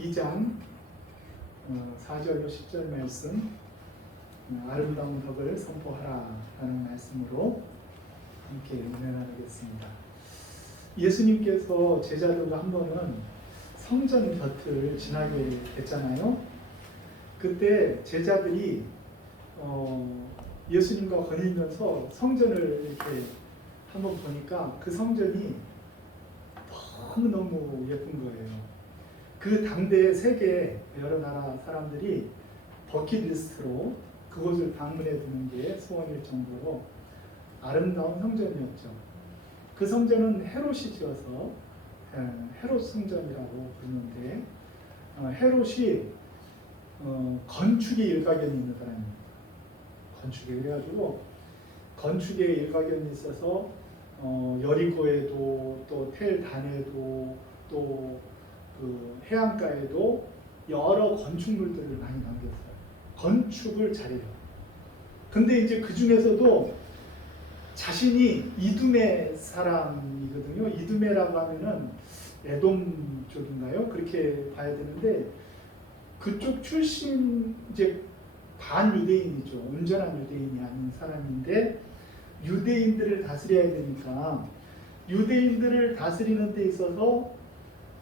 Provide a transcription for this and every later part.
2장 4절로 10절 말씀, 아름다운 덕을 선포하라 라는 말씀으로 함께 은혜 나누겠습니다. 예수님께서 제자들과 한 번은 성전 곁을 지나게 됐잖아요. 그때 제자들이 예수님과 거닐면서 성전을 이렇게 한번 보니까 그 성전이 너무너무 예쁜 거예요. 그 당대의 세계 여러 나라 사람들이 버킷리스트로 그곳을 방문해 두는 게 소원일 정도로 아름다운 성전이었죠. 그 성전은 헤롯이 지어서 헤롯 성전이라고 부르는데, 헤롯이 건축에 일가견이 있는 사람입니다. 건축에, 그래가지고 건축에 일가견이 있어서 여리고에도 또 텔단에도 또 그 해안가에도 여러 건축물들을 많이 남겼어요. 건축을 잘해요. 근데 이제 그 중에서도 자신이 이두메 사람이거든요. 이두메라고 하면은 에돔 쪽인가요? 그렇게 봐야 되는데 그쪽 출신, 이제 반유대인이죠. 온전한 유대인이 아닌 사람인데 유대인들을 다스려야 되니까 유대인들을 다스리는 데 있어서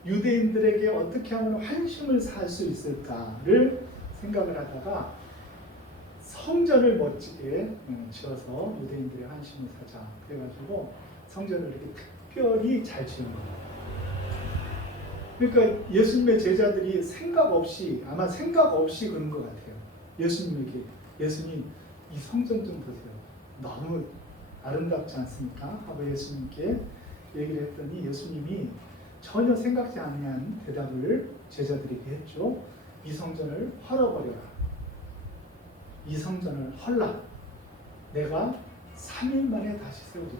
유대인들에게 어떻게 하면 환심을 살 수 있을까를 생각을 하다가 성전을 멋지게 지어서 유대인들의 환심을 사자. 그래가지고 성전을 이렇게 특별히 잘 지은 거예요. 그러니까 예수님의 제자들이 생각 없이 그런 것 같아요. 예수님에게, 예수님 이 성전 좀 보세요. 너무 아름답지 않습니까? 하고 예수님께 얘기를 했더니 예수님이 전혀 생각지 않은 대답을 제자들에게 했죠. 이 성전을 헐어버려라. 이 성전을 헐라. 내가 3일 만에 다시 세우리라.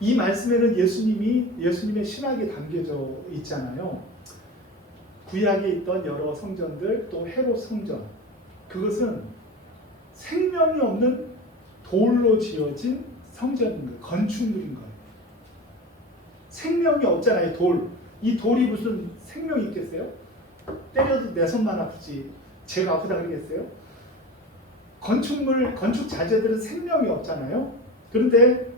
이 말씀에는 예수님의 신학이 담겨져 있잖아요. 구약에 있던 여러 성전들, 또 헤롯 성전, 그것은 생명이 없는 돌로 지어진 성전인 거예요. 건축물인 거예요. 생명이 없잖아요. 돌. 이 돌이 무슨 생명이 있겠어요? 때려도 내 손만 아프지 제가 아프다 그러겠어요? 건축 자재들은 생명이 없잖아요. 그런데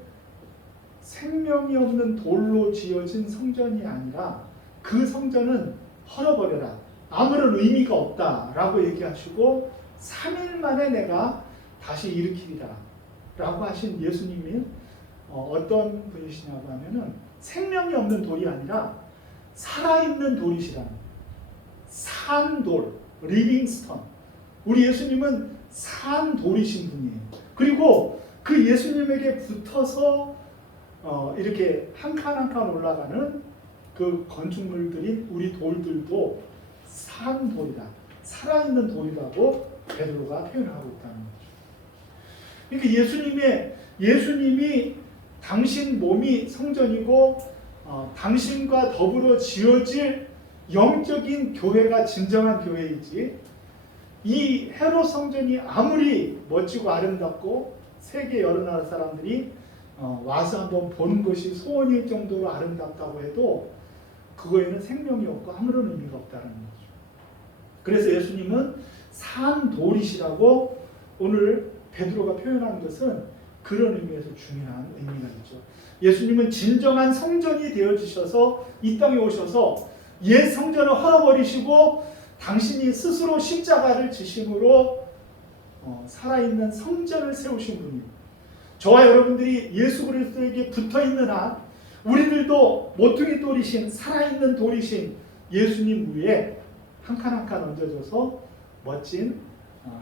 생명이 없는 돌로 지어진 성전이 아니라 그 성전은 헐어버려라. 아무런 의미가 없다라고 얘기하시고 3일 만에 내가 다시 일으키리라 라고 하신 예수님이 어떤 분이시냐고 하면은 생명이 없는 돌이 아니라 살아있는 돌이시라는, 산돌, 리빙스턴. 우리 예수님은 산돌이신 분이에요. 그리고 그 예수님에게 붙어서 이렇게 한 칸 한 칸 올라가는 그 건축물들인 우리 돌들도 산돌이다, 살아있는 돌이라고 베드로가 표현하고 있다는 거죠. 그러니까 예수님이 당신 몸이 성전이고 당신과 더불어 지어질 영적인 교회가 진정한 교회이지, 이 헤롯 성전이 아무리 멋지고 아름답고 세계 여러 나라 사람들이 와서 한번 보는 것이 소원일 정도로 아름답다고 해도 그거에는 생명이 없고 아무런 의미가 없다는 거죠. 그래서 예수님은 산돌이시라고 오늘 베드로가 표현한 것은 그런 의미에서 중요한 의미가 있죠. 예수님은 진정한 성전이 되어주셔서 이 땅에 오셔서 옛 성전을 헐어버리시고 당신이 스스로 십자가를 지심으로 살아있는 성전을 세우신 분이에요. 저와 여러분들이 예수 그리스도에게 붙어있는 한 우리들도 모퉁이 돌이신, 살아있는 돌이신 예수님 위에 한 칸 한 칸 얹어져서 멋진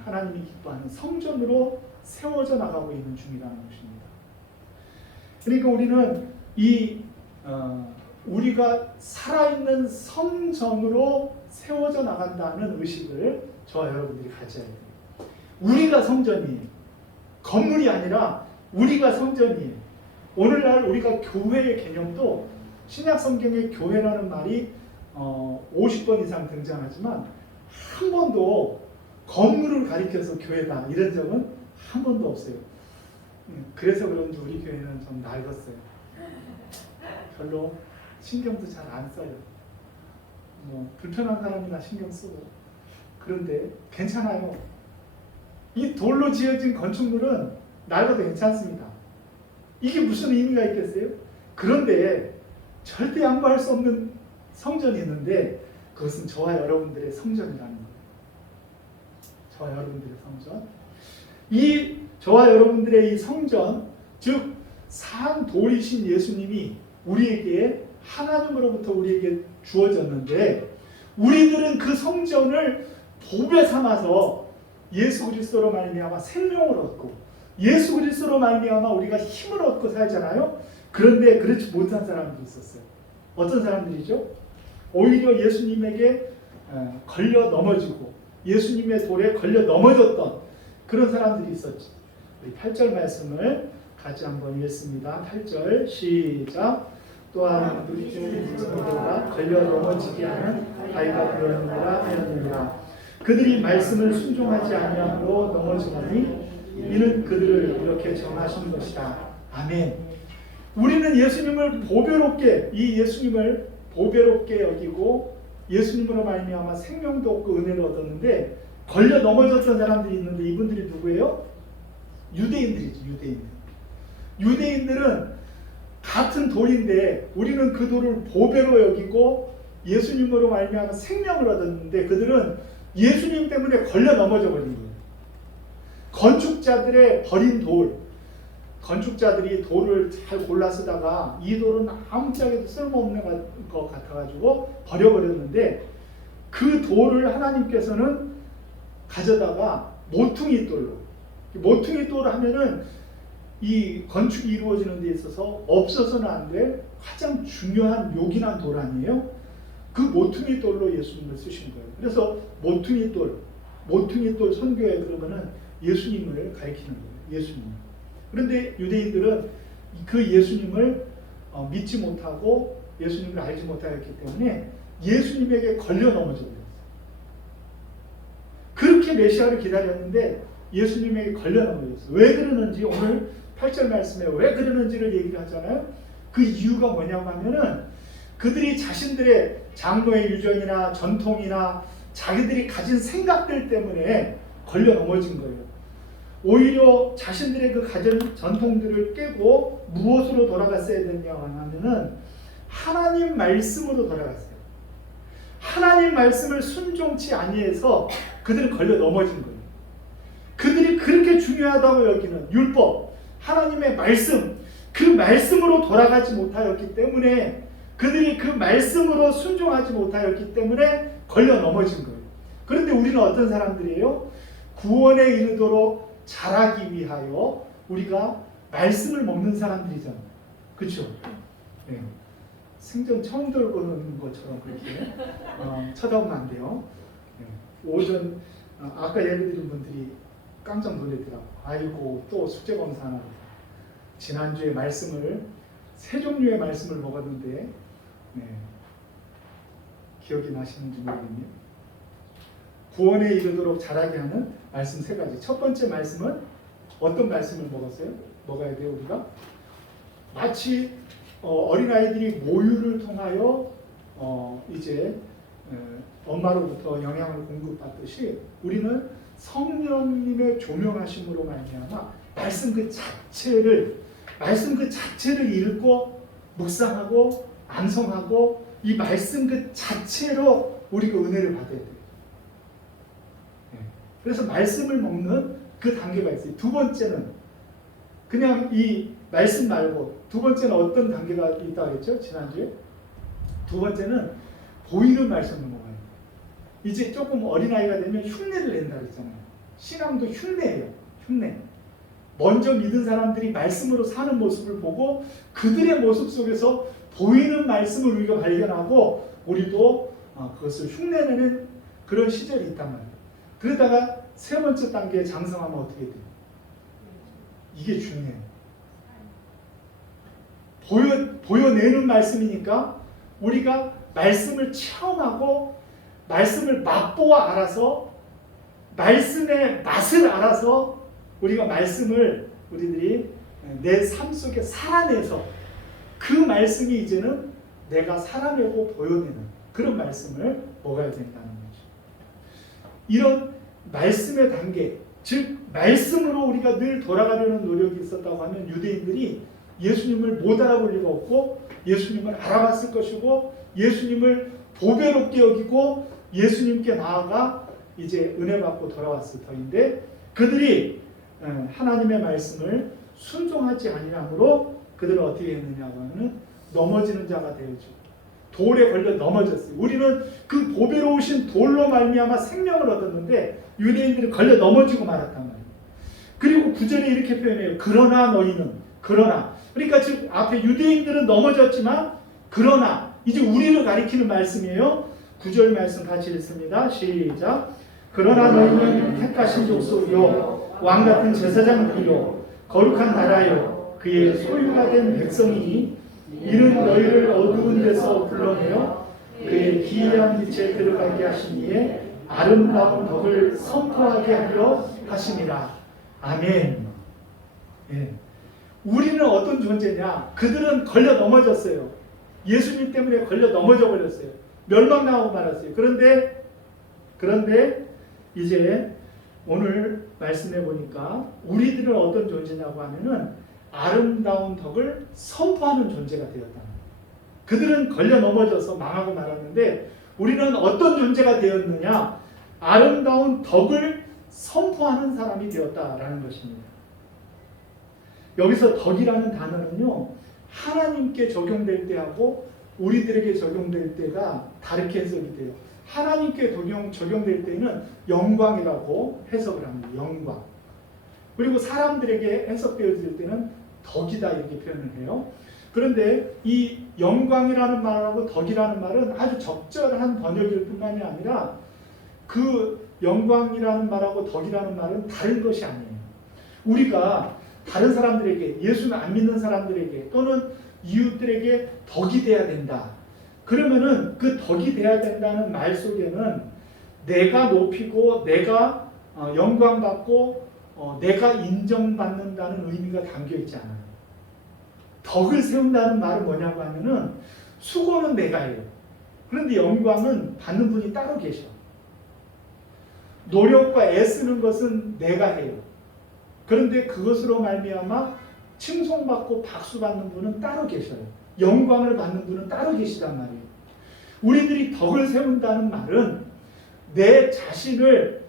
하나님이 기뻐하는 성전으로 세워져 나가고 있는 중이라는 것입니다. 그러니까 우리는 우리가 살아있는 성전으로 세워져 나간다는 의식을 저와 여러분들이 가져야 돼요. 우리가 성전이에요. 건물이 아니라 우리가 성전이에요. 오늘날 우리가 교회의 개념도 신약 성경에 교회라는 말이 50번 이상 등장하지만 한 번도 건물을 가리켜서 교회다 이런 적은 한 번도 없어요. 그래서 그런지 우리 교회는 좀 낡았어요. 별로 신경도 잘 안 써요. 뭐 불편한 사람이나 신경 쓰고. 그런데 괜찮아요. 이 돌로 지어진 건축물은 낡아도 괜찮습니다. 이게 무슨 의미가 있겠어요? 그런데 절대 양보할 수 없는 성전이 있는데 그것은 저와 여러분들의 성전이라는 거예요. 저와 여러분들의 성전. 이 저와 여러분들의 이 성전, 즉 산 돌이신 예수님이 우리에게 하나님으로부터 우리에게 주어졌는데 우리들은 그 성전을 보배 삼아서 예수 그리스도로 말미암아 생명을 얻고 예수 그리스도로 말미암아 우리가 힘을 얻고 살잖아요. 그런데 그렇지 못한 사람들이 있었어요. 어떤 사람들이죠? 오히려 예수님에게 걸려 넘어지고 예수님의 돌에 걸려 넘어졌던 그런 사람들이 있었죠. 우리 8절 말씀을 같이 한번 읽습니다. 8절 시작. 또한 우리 중 누구가 걸려 넘어지게 하는 아이가 되었느니라 하였느니라. 그들이 말씀을 순종하지 아니함으로 넘어지더니 이는 그들을 이렇게 정하신 것이다. 아멘. 우리는 예수님을 보배롭게 이 예수님을 보배롭게 여기고 예수님으로 말미암아 생명도 얻고 은혜를 얻었는데 걸려 넘어졌던 사람들이 있는데 이분들이 누구예요? 유대인들이죠. 유대인들은 같은 돌인데 우리는 그 돌을 보배로 여기고 예수님으로 말미암아 생명을 얻었는데 그들은 예수님 때문에 걸려 넘어져 버린 거예요. 건축자들의 버린 돌, 건축자들이 돌을 잘 골라 쓰다가 이 돌은 아무짝에도 쓸모없는 것 같아가지고 버려버렸는데 그 돌을 하나님께서는 가져다가 모퉁이 돌로, 모퉁이 돌을 하면은 이 건축이 이루어지는 데 있어서 없어서는 안 될 가장 중요한 요긴한 돌 아니에요? 그 모퉁이 돌로 예수님을 쓰신 거예요. 그래서 모퉁이 돌 선교에 그러면은 예수님을 가리키는 거예요. 예수님. 그런데 유대인들은 그 예수님을 믿지 못하고 예수님을 알지 못하였기 때문에 예수님에게 걸려 넘어져 버렸어요. 그렇게 메시아를 기다렸는데 예수님에게 걸려 넘어졌어요. 왜 그러는지 오늘 8절 말씀에 왜 그러는지를 얘기를 하잖아요. 그 이유가 뭐냐고 하면은 그들이 자신들의 장로의 유전이나 전통이나 자기들이 가진 생각들 때문에 걸려 넘어진 거예요. 오히려 자신들의 그 가진 전통들을 깨고 무엇으로 돌아갔어야 됐냐고 하면은 하나님 말씀으로 돌아갔어요. 하나님 말씀을 순종치 아니해서 그들은 걸려 넘어진 거예요. 그들이 그렇게 중요하다고 여기는 율법, 하나님의 말씀, 그 말씀으로 돌아가지 못하였기 때문에 그들이 그 말씀으로 순종하지 못하였기 때문에 걸려 넘어진 거예요. 그런데 우리는 어떤 사람들이에요? 구원에 이르도록 자라기 위하여 우리가 말씀을 먹는 사람들이잖아요. 그렇죠? 네. 생전 처음 들어보는 것처럼 그렇게 쳐다보면 안 돼요. 네. 오전 아까 예를 드린 분들이 깜짝 놀랐더라고. 아이고 또 숙제 검사하나 보다. 지난주에 말씀을 세 종류의 말씀을 먹었는데 기억이 나시는지 모르겠네요. 구원에 이르도록 자라게 하는 말씀 세 가지. 첫 번째 말씀은 어떤 말씀을 먹었어요? 먹어야 돼요 우리가? 마치 어린아이들이 모유를 통하여 이제 엄마로부터 영양을 공급받듯이 우리는 성령님의 조명하심으로 말미암아 말씀 그 자체를 읽고 묵상하고 암송하고 이 말씀 그 자체로 우리가 은혜를 받아야 돼요. 그래서 말씀을 먹는 그 단계가 있어요. 두 번째는 그냥 이 말씀 말고 두 번째는 어떤 단계가 있다고 했죠? 지난주에 두 번째는 보이는 말씀을 먹어요. 이제 조금 어린아이가 되면 흉내를 낸다 그랬잖아요. 신앙도 흉내예요. 흉내. 먼저 믿은 사람들이 말씀으로 사는 모습을 보고 그들의 모습 속에서 보이는 말씀을 우리가 발견하고 우리도 그것을 흉내내는 그런 시절이 있단 말이에요. 그러다가 세 번째 단계에 장성하면 어떻게 돼요? 이게 중요해요. 보여내는 말씀이니까 우리가 말씀을 체험하고 말씀을 맛보아 알아서 말씀의 맛을 알아서 우리가 말씀을 우리들이 내 삶 속에 살아내서 그 말씀이 이제는 내가 살아내고 보여내는 그런 말씀을 먹어야 된다는 거죠. 이런 말씀의 단계, 즉 말씀으로 우리가 늘 돌아가려는 노력이 있었다고 하면 유대인들이 예수님을 못 알아볼 리가 없고 예수님을 알아봤을 것이고 예수님을 보배롭게 여기고 예수님께 나아가 이제 은혜 받고 돌아왔을 터인데 그들이 하나님의 말씀을 순종하지 아니함으로 그들은 어떻게 했느냐고 하면 넘어지는 자가 되어지고 돌에 걸려 넘어졌어요. 우리는 그 보배로우신 돌로 말미암아 생명을 얻었는데 유대인들이 걸려 넘어지고 말았단 말이에요. 그리고 9절에 이렇게 표현해요. 그러나 너희는 그러니까 지금 앞에 유대인들은 넘어졌지만 그러나 이제 우리를 가리키는 말씀이에요. 9절 말씀 같이 읽습니다. 시작. 그러나 너희는 택하신 족속이요 왕같은 제사장들이요 거룩한 나라요 그의 소유가 된 백성이니 이는 너희를 어두운 데서 불러내어 그의 기이한 빛에 들어가게 하신 이에 아름다운 덕을 선포하게 하려 하심이라. 아멘. 예. 우리는 어떤 존재냐? 그들은 걸려 넘어졌어요. 예수님 때문에 걸려 넘어져 버렸어요. 멸망당하고 말았어요. 그런데 이제 오늘 말씀해 보니까 우리들은 어떤 존재냐고 하면은 아름다운 덕을 선포하는 존재가 되었다는 거예요. 그들은 걸려 넘어져서 망하고 말았는데 우리는 어떤 존재가 되었느냐? 아름다운 덕을 선포하는 사람이 되었다라는 것입니다. 여기서 덕이라는 단어는요, 하나님께 적용될 때하고 우리들에게 적용될 때가 다르게 해석이 돼요. 하나님께 적용될 때는 영광이라고 해석을 합니다. 영광. 그리고 사람들에게 해석되어질 때는 덕이다 이렇게 표현을 해요. 그런데 이 영광이라는 말하고 덕이라는 말은 아주 적절한 번역일 뿐만이 아니라 그 영광이라는 말하고 덕이라는 말은 다른 것이 아니에요. 우리가 다른 사람들에게, 예수는 안 믿는 사람들에게 또는 이웃들에게 덕이 돼야 된다. 그러면은 그 덕이 돼야 된다는 말 속에는 내가 높이고 내가 영광받고 내가 인정받는다는 의미가 담겨 있지 않아요. 덕을 세운다는 말은 뭐냐고 하면은 수고는 내가 해요. 그런데 영광은 받는 분이 따로 계셔. 노력과 애쓰는 것은 내가 해요. 그런데 그것으로 말미암아 칭송받고 박수받는 분은 따로 계셔요. 영광을 받는 분은 따로 계시단 말이에요. 우리들이 덕을 세운다는 말은 내 자신을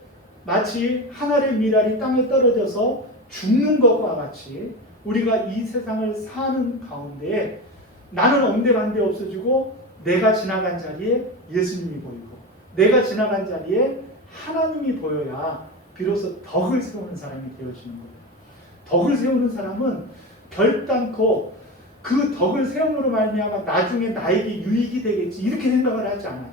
마치 한 알의 밀알이 땅에 떨어져서 죽는 것과 같이 우리가 이 세상을 사는 가운데 나는 온데간데 없어지고 내가 지나간 자리에 예수님이 보이고 내가 지나간 자리에 하나님이 보여야 비로소 덕을 세우는 사람이 되어지는 거예요. 덕을 세우는 사람은 결단코 그 덕을 세움으로 말미암아 나중에 나에게 유익이 되겠지 이렇게 생각을 하지 않아요.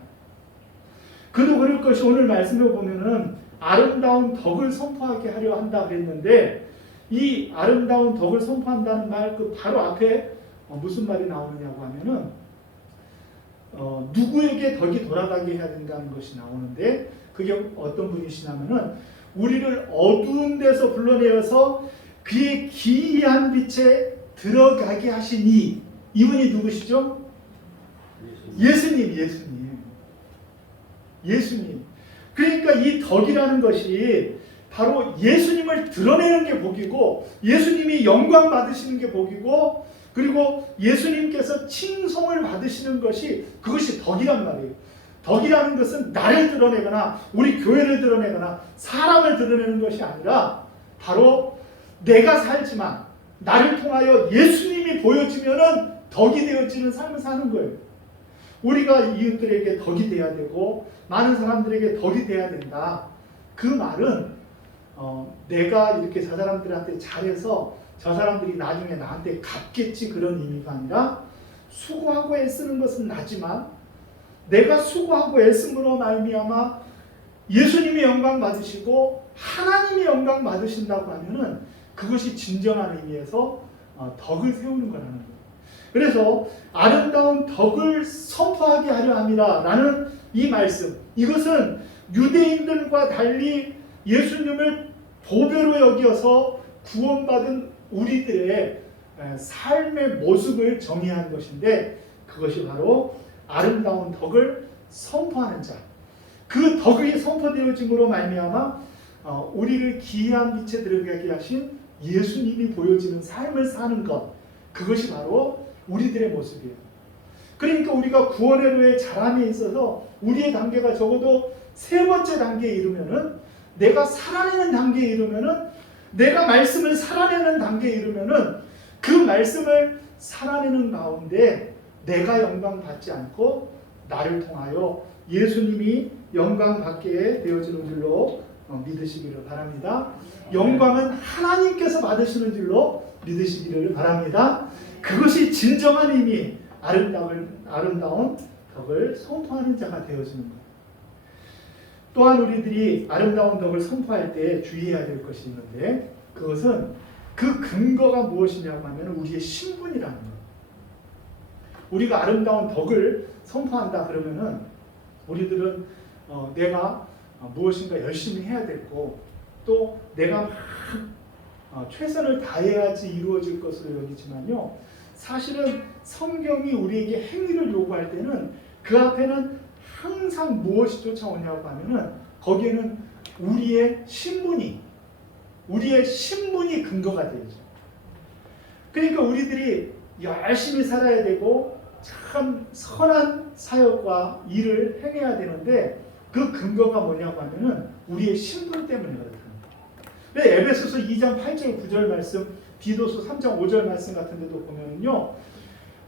그도 그럴 것이 오늘 말씀을 보면은 아름다운 덕을 선포하게 하려 한다 그랬는데 이 아름다운 덕을 선포한다는 말 그 바로 앞에 무슨 말이 나오느냐고 하면은 누구에게 덕이 돌아가게 해야 된다는 것이 나오는데 그게 어떤 분이시냐면은 우리를 어두운 데서 불러내어서 그의 기이한 빛에 들어가게 하시니 이분이 누구시죠? 예수님. 그러니까 이 덕이라는 것이 바로 예수님을 드러내는 게 복이고 예수님이 영광 받으시는 게 복이고 그리고 예수님께서 칭송을 받으시는 것이 그것이 덕이란 말이에요. 덕이라는 것은 나를 드러내거나 우리 교회를 드러내거나 사람을 드러내는 것이 아니라 바로 내가 살지만 나를 통하여 예수님이 보여지면은 덕이 되어지는 삶을 사는 거예요. 우리가 이웃들에게 덕이 돼야 되고 많은 사람들에게 덕이 돼야 된다. 그 말은 내가 이렇게 저 사람들한테 잘해서 저 사람들이 나중에 나한테 갚겠지 그런 의미가 아니라 수고하고 애쓰는 것은 나지만 내가 수고하고 애씀으로 말미암아 예수님이 영광 받으시고 하나님이 영광 받으신다고 하면은 그것이 진정한 의미에서 덕을 세우는 거라는 거예요. 그래서 아름다운 덕을 선포하게 하려 함이라 라는 이 말씀, 이것은 유대인들과 달리 예수님을 보배로 여겨서 구원받은 우리들의 삶의 모습을 정의한 것인데 그것이 바로 아름다운 덕을 선포하는 자. 그 덕이 선포되어짐으로 말미암아 우리를 기이한 빛에 들어가게 하신 예수님이 보여지는 삶을 사는 것, 그것이 바로 우리들의 모습이에요. 그러니까 우리가 구원의 로의 자람에 있어서 우리의 단계가 적어도 세 번째 단계에 이르면은, 내가 살아내는 단계에 이르면은, 내가 말씀을 살아내는 단계에 이르면은, 그 말씀을 살아내는 가운데 내가 영광 받지 않고 나를 통하여 예수님이 영광 받게 되어지는 줄로 믿으시기를 바랍니다. 영광은 하나님께서 받으시는 줄로 믿으시기를 바랍니다. 그것이 진정한 의미, 아름다운 덕을 선포하는 자가 되어지는 거예요. 또한 우리들이 아름다운 덕을 선포할 때 주의해야 될 것이 있는데, 그것은 그 근거가 무엇이냐고 하면 우리의 신분이라는 거예요. 우리가 아름다운 덕을 선포한다 그러면은 우리들은 내가 무엇인가 열심히 해야 되고, 또 내가 막 최선을 다해야지 이루어질 것으로 여기지만요, 사실은 성경이 우리에게 행위를 요구할 때는 그 앞에는 항상 무엇이 쫓아오냐고 하면은 거기에는 우리의 신분이 근거가 되죠. 그러니까 우리들이 열심히 살아야 되고 참 선한 사역과 일을 행해야 되는데, 그 근거가 뭐냐고 하면은 우리의 신분 때문에 그렇다. 에베소서 2장 8절 9절 말씀, 디도서 3장 5절 말씀 같은 데도 보면요,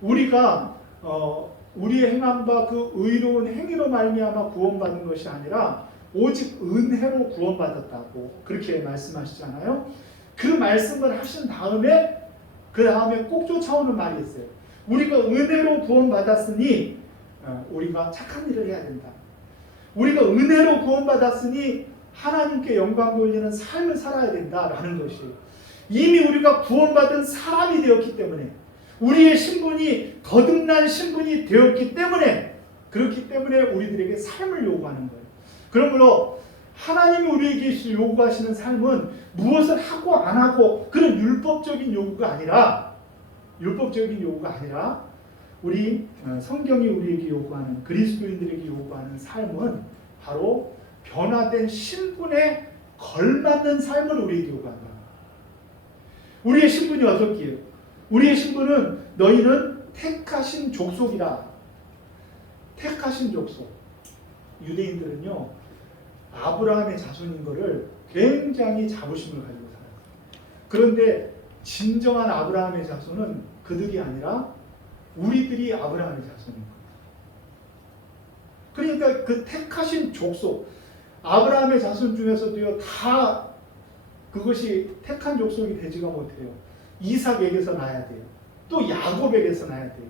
우리가 우리의 행한 바 그 의로운 행위로 말미암아 구원받은 것이 아니라 오직 은혜로 구원받았다고 그렇게 말씀하시잖아요. 그 말씀을 하신 다음에 그 다음에 꼭 쫓아오는 말이 있어요. 우리가 은혜로 구원받았으니 우리가 착한 일을 해야 된다. 우리가 은혜로 구원받았으니 하나님께 영광 돌리는 삶을 살아야 된다라는 것이에요. 이미 우리가 구원받은 사람이 되었기 때문에, 우리의 신분이 거듭난 신분이 되었기 때문에, 그렇기 때문에 우리들에게 삶을 요구하는 거예요. 그러므로 하나님이 우리에게 요구하시는 삶은 무엇을 하고 안 하고 그런 율법적인 요구가 아니라 우리 성경이 우리에게 요구하는, 그리스도인들에게 요구하는 삶은 바로 변화된 신분에 걸맞는 삶을 우리에게 요구한다. 우리의 신분이 어떻게요? 우리의 신분은 너희는 택하신 족속이라. 택하신 족속. 유대인들은요, 아브라함의 자손인 것을 굉장히 자부심을 가지고 살아요. 그런데 진정한 아브라함의 자손은 그들이 아니라 우리들이 아브라함의 자손인 거예요. 그러니까 그 택하신 족속, 아브라함의 자손 중에서도요, 다 그것이 택한 족속이 되지가 못해요. 이삭에게서 나야 돼요. 또 야곱에게서 나야 돼요.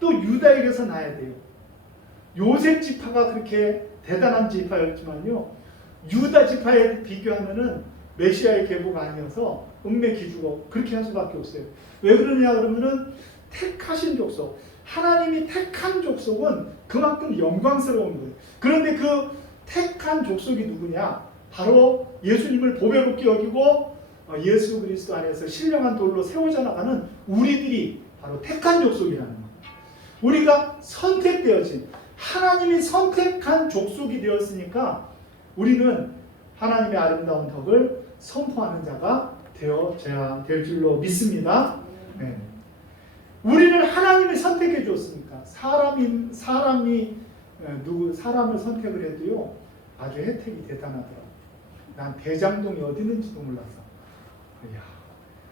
또 유다에게서 나야 돼요. 요셉 지파가 그렇게 대단한 지파였지만요, 유다 지파에 비교하면은 메시아의 계보가 아니어서 은매기주고 그렇게 할 수밖에 없어요. 왜 그러냐 그러면은 택하신 족속, 하나님이 택한 족속은 그만큼 영광스러운 거예요. 그런데 그 택한 족속이 누구냐? 바로 예수님을 보배롭게 여기고 예수 그리스도 안에서 신령한 돌로 세워져 나가는 우리들이 바로 택한 족속이라는 거예요. 우리가 선택되어진, 하나님이 선택한 족속이 되었으니까 우리는 하나님의 아름다운 덕을 선포하는 자가 되어져야 될 줄로 믿습니다. 네. 우리를 하나님이 선택해 주었으니까 사람을 선택을 해도요, 아주 혜택이 대단하더라고요. 난 대장동이 어디 있는지도 몰랐어. 이야.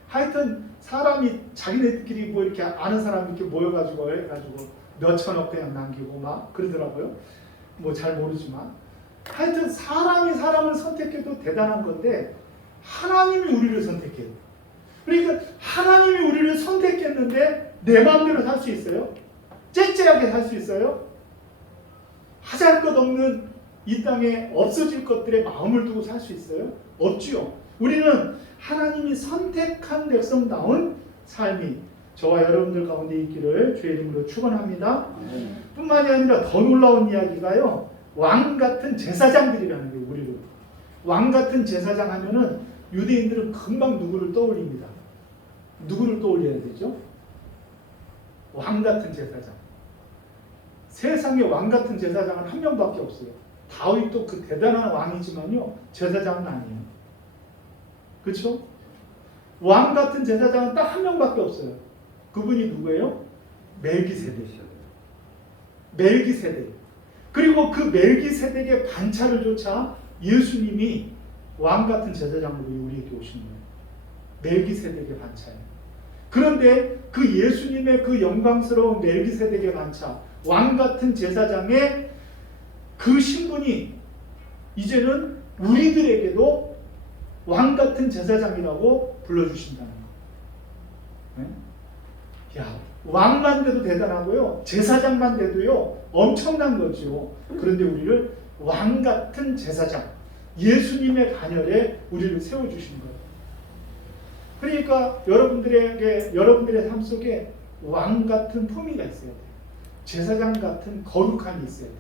하여튼 사람이 자기네들끼리 뭐 이렇게 아는 사람 이렇게 모여가지고 해가지고 몇천억 그냥 남기고 막 그러더라고요. 뭐 잘 모르지만 하여튼 사람이 사람을 선택해도 대단한 건데, 하나님이 우리를 선택해요. 그러니까 하나님이 우리를 선택했는데 내 마음대로 살 수 있어요? 째째하게 살 수 있어요? 하잘 것 없는 이 땅에 없어질 것들에 마음을 두고 살 수 있어요? 없지요. 우리는 하나님이 선택한 백성다운 삶이 저와 여러분들 가운데 있기를 주의 이름으로 축원합니다. 뿐만이 아니라 더 놀라운 이야기가요, 왕 같은 제사장들이라는 게 우리를. 왕 같은 제사장 하면은 유대인들은 금방 누구를 떠올립니다. 누구를 떠올려야 되죠? 왕 같은 제사장. 세상에 왕 같은 제사장은 한 명밖에 없어요. 다윗도 그 대단한 왕이지만요, 제사장은 아니에요. 그렇죠? 왕 같은 제사장은 딱 한 명밖에 없어요. 그분이 누구예요? 멜기세덱. 멜기세덱. 그리고 그 멜기세덱의 반차를 조차 예수님이 왕 같은 제사장으로 우리에게 오신 거예요. 멜기세덱의 반차예요. 그런데 그 예수님의 그 영광스러운 멜기세덱의 반차, 왕 같은 제사장의 그 신분이 이제는 우리들에게도 왕 같은 제사장이라고 불러주신다는 거예요. 네? 야, 왕만 돼도 대단하고요, 제사장만 돼도요 엄청난 거죠. 그런데 우리를 왕 같은 제사장, 예수님의 반열에 우리를 세워주신 거예요. 그러니까 여러분들의 삶 속에 왕 같은 품위가 있어야 돼요. 제사장 같은 거룩함이 있어야 돼요.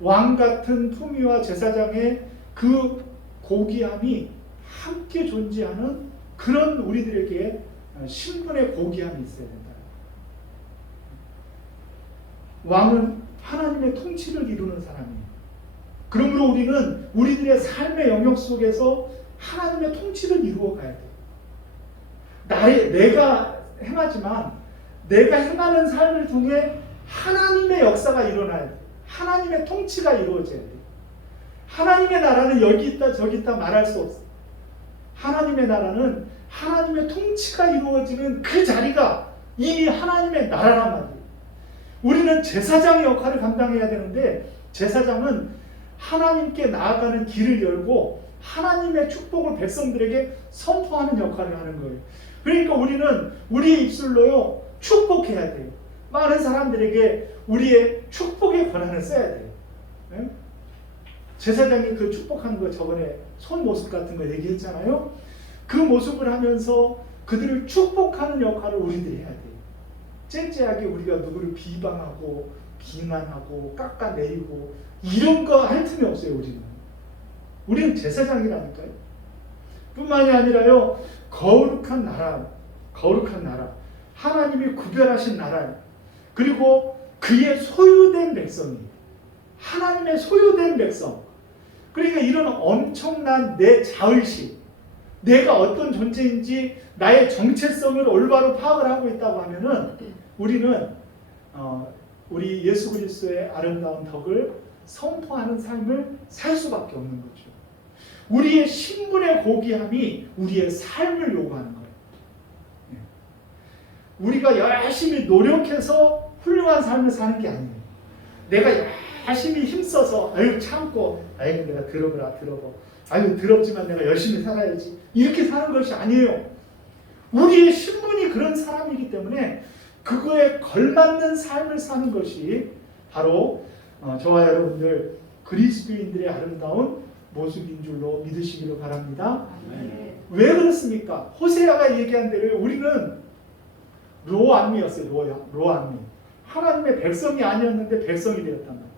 왕 같은 품위와 제사장의 그 고귀함이 함께 존재하는 그런 우리들에게 신분의 고귀함이 있어야 된다. 왕은 하나님의 통치를 이루는 사람이에요. 그러므로 우리는 우리들의 삶의 영역 속에서 하나님의 통치를 이루어 가야 돼요. 내가 행하지만 내가 행하는 삶을 통해 하나님의 역사가 일어나야 돼요. 하나님의 통치가 이루어져야 돼요. 하나님의 나라는 여기 있다 저기 있다 말할 수 없어요. 하나님의 나라는 하나님의 통치가 이루어지는 그 자리가 이미 하나님의 나라란 말이에요. 우리는 제사장의 역할을 감당해야 되는데, 제사장은 하나님께 나아가는 길을 열고 하나님의 축복을 백성들에게 선포하는 역할을 하는 거예요. 그러니까 우리는 우리의 입술로요 축복해야 돼요. 많은 사람들에게 우리의 축복의 권한을 써야 돼요. 네? 제사장이 그 축복하는 거 저번에 손 모습 같은 거 얘기했잖아요. 그 모습을 하면서 그들을 축복하는 역할을 우리들이 해야 돼요. 쨍쨍하게 우리가 누구를 비방하고 비난하고 깎아내리고 이런 거 할 틈이 없어요. 우리는 제사장이라니까요. 뿐만이 아니라요, 거룩한 나라, 하나님이 구별하신 나라, 그리고 그의 소유된 백성이, 하나님의 소유된 백성. 그러니까 이런 엄청난 내 자의식, 내가 어떤 존재인지 나의 정체성을 올바로 파악을 하고 있다고 하면은 우리는 우리 예수 그리스도의 아름다운 덕을 선포하는 삶을 살 수밖에 없는 거죠. 우리의 신분의 고귀함이 우리의 삶을 요구하는 거예요. 우리가 열심히 노력해서 훌륭한 삶을 사는 게 아니에요. 내가 열심히 힘써서 참고 내가 들어봐 더럽지만 내가 열심히 살아야지 이렇게 사는 것이 아니에요. 우리의 신분이 그런 사람이기 때문에 그거에 걸맞는 삶을 사는 것이 바로 저와 여러분들 그리스도인들의 아름다운 모습인 줄로 믿으시기를 바랍니다. 네. 왜 그렇습니까? 호세아가 얘기한 대로 우리는 로암미였어요. 로암미. 하나님의 백성이 아니었는데 백성이 되었단 말이에요.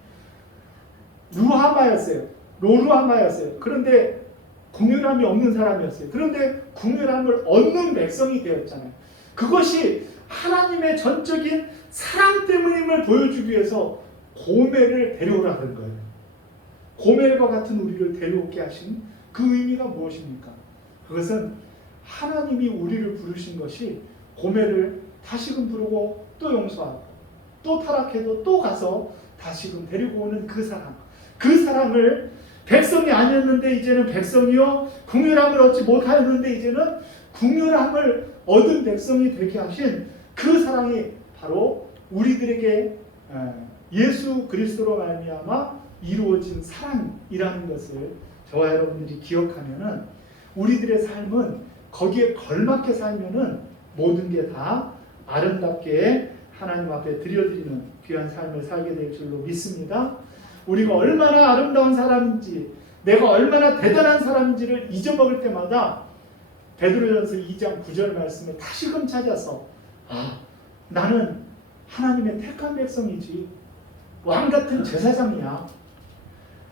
루하마였어요. 로루하마였어요. 그런데 궁휼함이 없는 사람이었어요. 그런데 궁휼함을 얻는 백성이 되었잖아요. 그것이 하나님의 전적인 사랑 때문임을 보여주기 위해서 고멜을 데려오라는 거예요. 고멜과 같은 우리를 데려오게 하신 그 의미가 무엇입니까? 그것은 하나님이 우리를 부르신 것이 고멜을 다시금 부르고 또 용서하고 또 타락해도 또 가서 다시금 데리고 오는 그 사랑. 그 사랑을 백성이 아니었는데 이제는 백성이요, 궁휼함을 얻지 못하였는데 이제는 궁휼함을 얻은 백성이 되게 하신 그 사랑이 바로 우리들에게 예수 그리스도로 말미암아 이루어진 사랑이라는 것을 저와 여러분들이 기억하면은 우리들의 삶은 거기에 걸맞게 살면은 모든 게 다 아름답게 하나님 앞에 드려드리는 귀한 삶을 살게 될 줄로 믿습니다. 우리가 얼마나 아름다운 사람인지, 내가 얼마나 대단한 사람인지를 잊어먹을 때마다 베드로전서 2장 9절 말씀을 다시금 찾아서 나는 하나님의 택한 백성이지, 왕같은 제사장이야,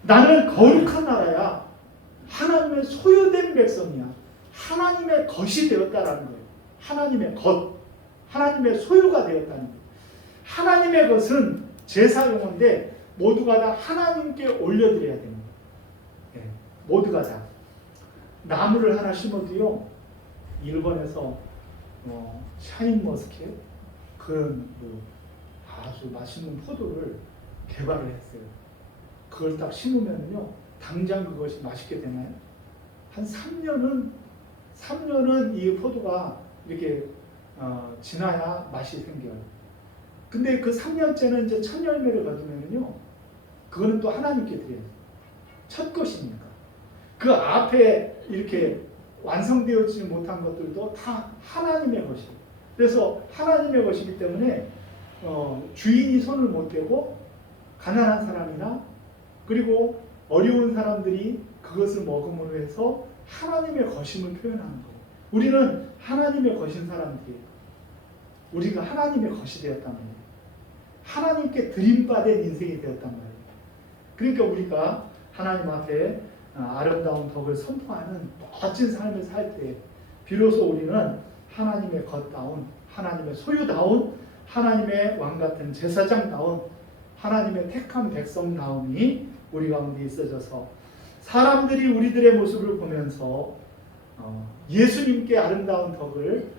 나는 거룩한 나라야, 하나님의 소유된 백성이야, 하나님의 것이 되었다라는 거예요. 하나님의 것, 하나님의 소유가 되었다는 거예요. 하나님의 것은 제사 용어인데 모두가 다 하나님께 올려드려야 됩니다. 예, 모두가 다. 나무를 하나 심어도요, 일본에서 샤인머스켓 그런 아주 맛있는 포도를 개발을 했어요. 그걸 딱 심으면요, 당장 그것이 맛있게 되나요? 한 3년은 이 포도가 이렇게 지나야 맛이 생겨요. 근데 그 3년째는 이제 첫 열매를 거두면요, 그거는 또 하나님께 드려야 돼요. 첫 것이니까. 그 앞에 이렇게 완성되어지지 못한 것들도 다 하나님의 것이에요. 그래서 하나님의 것이기 때문에 주인이 손을 못 대고 가난한 사람이나 그리고 어려운 사람들이 그것을 먹음으로 해서 하나님의 것임을 표현하는 거예요. 우리는 하나님의 것인 사람들이에요. 우리가 하나님의 것이 되었단 말이에요. 하나님께 드림받은 인생이 되었단 말이에요. 그러니까 우리가 하나님 앞에 아름다운 덕을 선포하는 멋진 삶을 살 때 비로소 우리는 하나님의 것다운, 하나님의 소유다운, 하나님의 왕같은 제사장다운, 하나님의 택한 백성다움이 우리 가운데 있어져서 사람들이 우리들의 모습을 보면서 예수님께 아름다운 덕을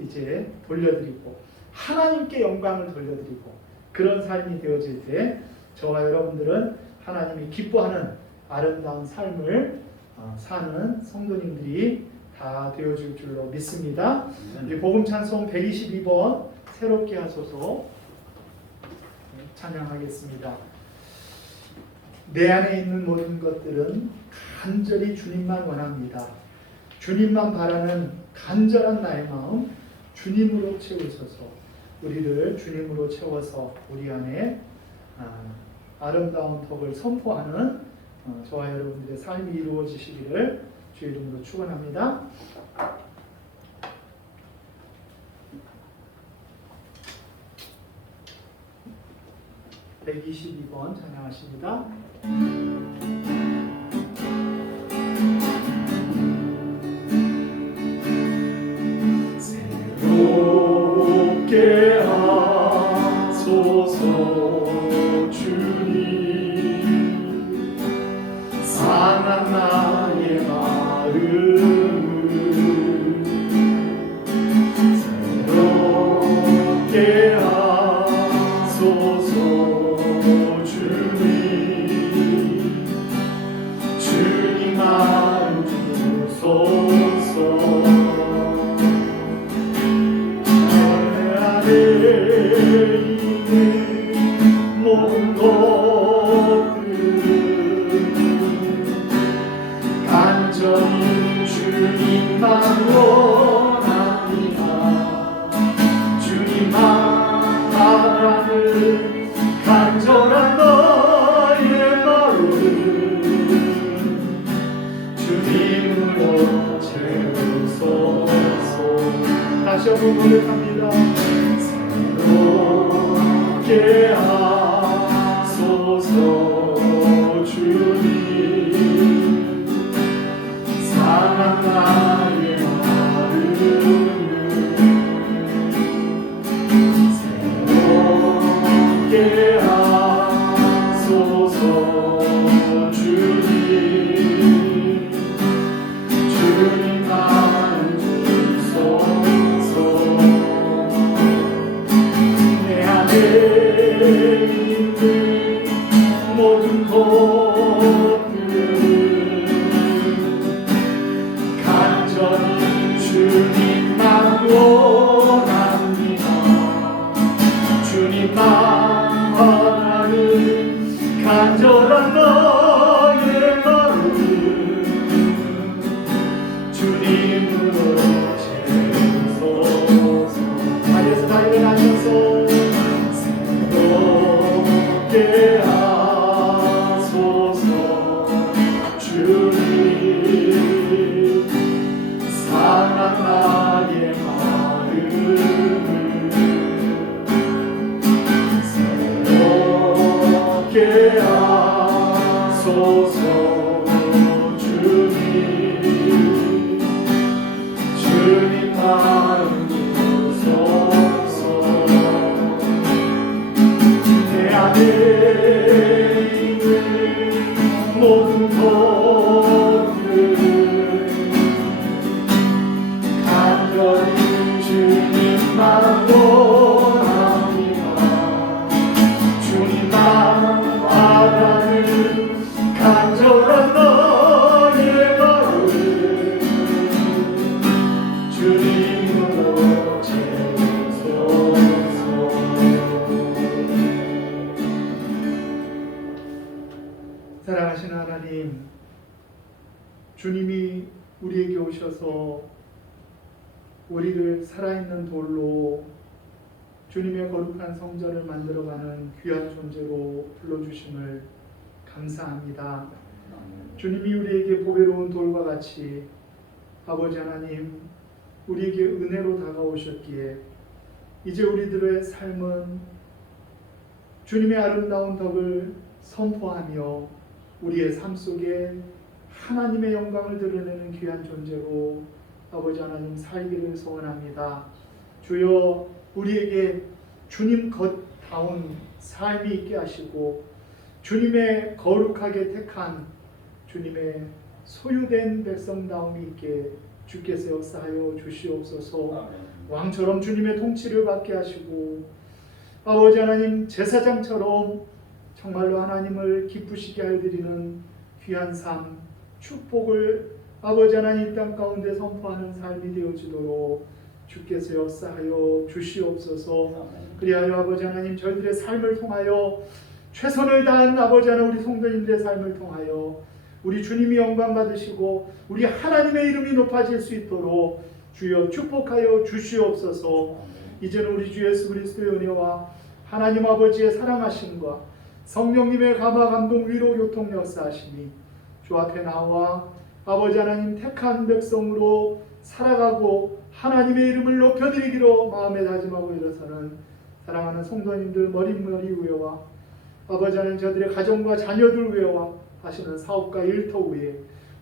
이제 돌려드리고 하나님께 영광을 돌려드리고 그런 삶이 되어질 때 저와 여러분들은 하나님이 기뻐하는 아름다운 삶을 사는 성도님들이 다 되어줄 줄로 믿습니다. 우리 복음 찬송 122번 새롭게 하소서 찬양하겠습니다. 내 안에 있는 모든 것들은 간절히 주님만 원합니다. 주님만 바라는 간절한 나의 마음 주님으로 채우셔서 우리를 주님으로 채워서 우리 안에 아름다운 덕을 선포하는 저와 여러분들의 삶이 이루어지시기를 주의 이름으로 축원합니다. 122번 찬양하십니다. 새롭게 하소서 주님, 상한 나의 마음을 새롭게 하소서 주님만 주소서. 내 안에 있는 모든 것들은 간절히 주님만 원합니다. 주님만 바라는 간절한 너의 마음 주님으로 채우소서. 다시 한번 고백합니다. 새롭게 하소서 주님, 상한 나의 마음을 새롭게 하소서 주님, 주님만 주소서. 내 안에 있는 모든 것들은 간절히 주님만 원합니다. 주님만 바라는 간절한 너의 마음 주님으로 채우소서. 자리에서 다 일어나셔서 새롭게 하소서 주님, 상한 나의 마음을 새롭게 하소서 주님, 주님만 주소서. 내 모든 것들 간절히 주님만 원합니다. 주님만 바라는 간절한 나의 마음 주님으로 채우소서. 사랑하시는 하나님, 주님이 우리에게 오셔서 우리를 살아있는 돌로 주님의 거룩한 성전을 만들어가는 귀한 존재로 불러주심을 감사합니다. 주님이 우리에게 보배로운 돌과 같이 아버지 하나님 우리에게 은혜로 다가오셨기에 이제 우리들의 삶은 주님의 아름다운 덕을 선포하며 우리의 삶 속에 하나님의 영광을 드러내는 귀한 존재로 아버지 하나님 살기를 소원합니다. 주여 우리에게 주님 것다운 삶이 있게 하시고 주님의 거룩하게 택한 주님의 소유된 백성다움이 있게 주께서 역사하여 주시옵소서. 왕처럼 주님의 통치를 받게 하시고 아버지 하나님 제사장처럼 정말로 하나님을 기쁘시게 하여 드리는 귀한 삶, 축복을 아버지 하나님 이 땅 가운데 선포하는 삶이 되어지도록 주께서 역사하여 주시옵소서. 그리하여 아버지 하나님 저희들의 삶을 통하여 최선을 다한 아버지 하나님 우리 성도님들의 삶을 통하여 우리 주님이 영광 받으시고 우리 하나님의 이름이 높아질 수 있도록 주여 축복하여 주시옵소서. 이제는 우리 주 예수 그리스도의 은혜와 하나님 아버지의 사랑하심과 성령님의 감화 감동 위로 교통 역사하심이 주 앞에 나와 아버지 하나님 택한 백성으로 살아가고 하나님의 이름을 높여드리기로 마음에 다짐하고 일어서는 사랑하는 성도님들 머리머리 위에와 아버지 하나님 저들의 가정과 자녀들 위에와 하시는 사업과 일터 위에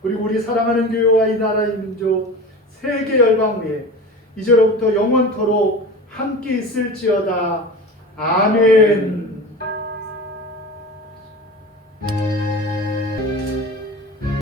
그리고 우리 사랑하는 교회와 이 나라의 민족 세계 열방 위에 이제로부터 영원토록 함께 있을지어다. 아멘.